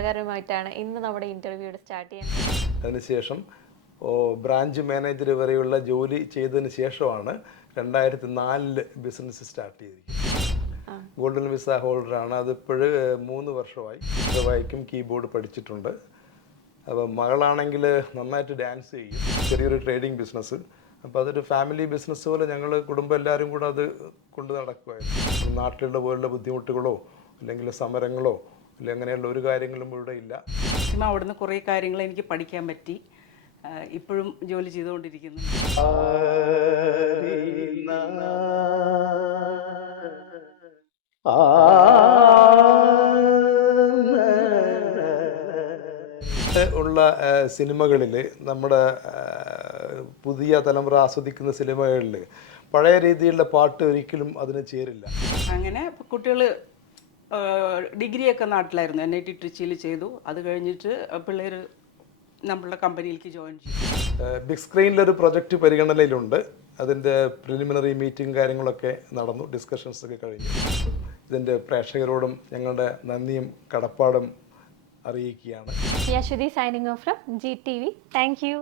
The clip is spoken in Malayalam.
കലാകാരനുമായിട്ടാണ് ഇന്ന് നമ്മുടെ ഇന്റർവ്യൂ സ്റ്റാർട്ട് ചെയ്യുന്നത്. അതിനുശേഷം ബ്രാഞ്ച് മാനേജർ വരെയുള്ള ജോലി ചെയ്തതിന് ശേഷമാണ് 2004 ബിസിനസ് സ്റ്റാർട്ട് ചെയ്തിരിക്കുന്നത്. ഗോൾഡൻ വിസ ഹോൾഡറാണ്. അതിപ്പോൾ 3 വർഷമായി. വായിക്കും, കീബോർഡ് പഠിച്ചിട്ടുണ്ട്. അപ്പോൾ മകളാണെങ്കിൽ നന്നായിട്ട് ഡാൻസ് ചെയ്യും. ചെറിയൊരു ട്രേഡിംഗ് ബിസിനസ്. അപ്പോൾ അതൊരു ഫാമിലി ബിസിനസ് പോലെ ഞങ്ങൾ കുടുംബം എല്ലാവരും കൂടെ അത് കൊണ്ട് നടക്കുമായിരുന്നു. നാട്ടിലുള്ള പോലുള്ള ബുദ്ധിമുട്ടുകളോ അല്ലെങ്കിൽ സമരങ്ങളോ അല്ലെങ്കിൽ അങ്ങനെയുള്ള ഒരു കാര്യങ്ങളും ഇവിടെ ഇല്ല. അവിടുന്ന് കുറേ കാര്യങ്ങൾ എനിക്ക് പഠിക്കാൻ പറ്റി. ഇപ്പോഴും ജോലി ചെയ്തുകൊണ്ടിരിക്കുന്നു. ഉള്ള സിനിമകളിൽ നമ്മുടെ പുതിയ തലമുറ ആസ്വദിക്കുന്ന സിനിമകളിൽ പഴയ രീതിയിലുള്ള പാട്ട് ഒരിക്കലും അതിന് ചേരില്ല. അങ്ങനെ കുട്ടികൾ ഡിഗ്രിയൊക്കെ നാട്ടിലായിരുന്നു. NIT ട്രിച്ചിയിൽ ചെയ്തു. അത് കഴിഞ്ഞിട്ട് പിള്ളേർ നമ്മളുടെ കമ്പനിയിലേക്ക് ജോയിൻ ചെയ്തു. ബിഗ് സ്ക്രീനിലൊരു പ്രൊജക്റ്റ് പരിഗണനയിലുണ്ട്. അതിൻ്റെ പ്രിലിമിനറി മീറ്റിംഗ് കാര്യങ്ങളൊക്കെ നടന്നു. ഡിസ്കഷൻസ് ഒക്കെ കഴിഞ്ഞു. ഇതിൻ്റെ പ്രേക്ഷകരോടും ഞങ്ങളുടെ നന്ദിയും കടപ്പാടും അറിയിക്കുകയാണ്. Yashudi signing off from GTV. Thank you.